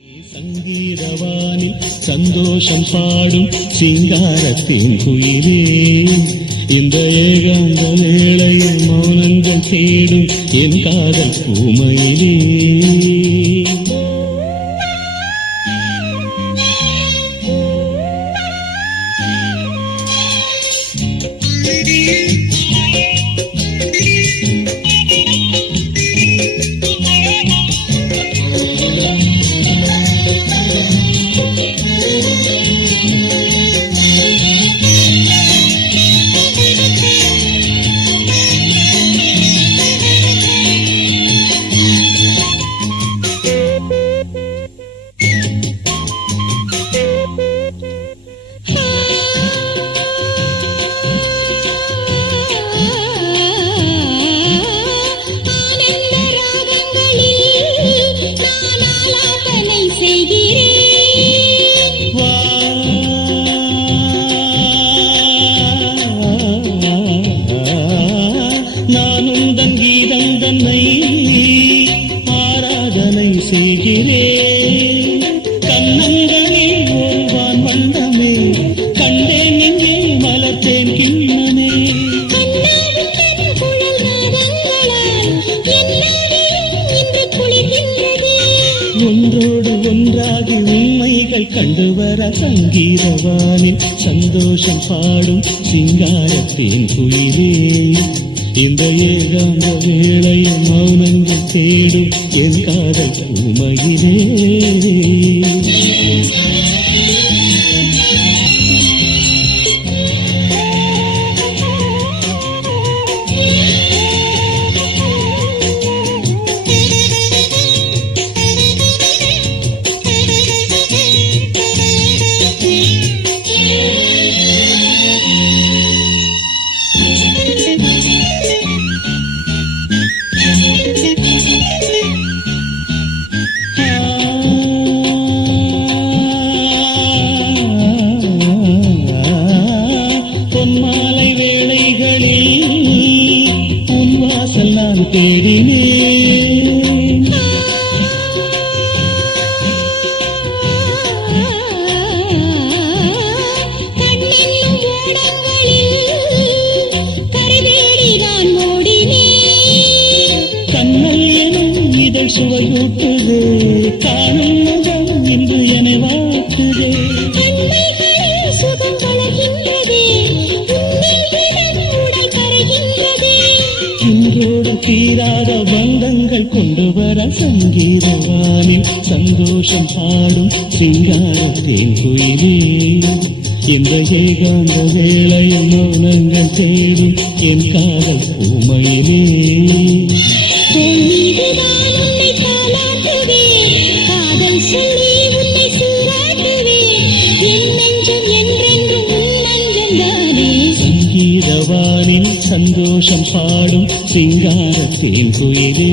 சங்கீதவானில் சந்தோஷம் பாடும் சிங்காரத்தின் குயிலே, இந்த ஏகாந்த வேளையில் மௌனங்கள் தேடும் என் காதல் பூமையிலே. நானுந்தன் கீதம் தன்னை ஆராதனை செய்கிறேன். கண்ணங்களில் ஒருவான் வண்ணமே கண்டேன், இங்கே மலர்த்தேன் கிண்ணமே. ஒன்றோடு ஒன்றாகி உண்மைகள் கண்டுவர சங்கீதவானில் சந்தோஷம் பாடும் சிங்காரத்தின் குயிலே, இந்த ஏகாந்த வேளையில் மௌனங்கள் தேடும் என் காதல் பூமையிலே. பொன்மாலை வேளைகளில் உன் வாசல் நான் தேடினேன். கண்ணல் எனும் இதழ் சுவையூட்டுதே, காணும் முகம் இன்று என வாட்டுதே. இன்றோடு தீராத பந்தங்கள் கொண்டு வர சங்கீதவானில் சந்தோஷம் பாடும் சிங்காரத்தின் குயிலே, இந்த ஏகாந்த வேளையில் மௌனங்கள் தேடும் என் காதல் பூமையிலே. சங்கீதவானில் சந்தோஷம் பாடும் சிங்காரத்தின் குயிலே.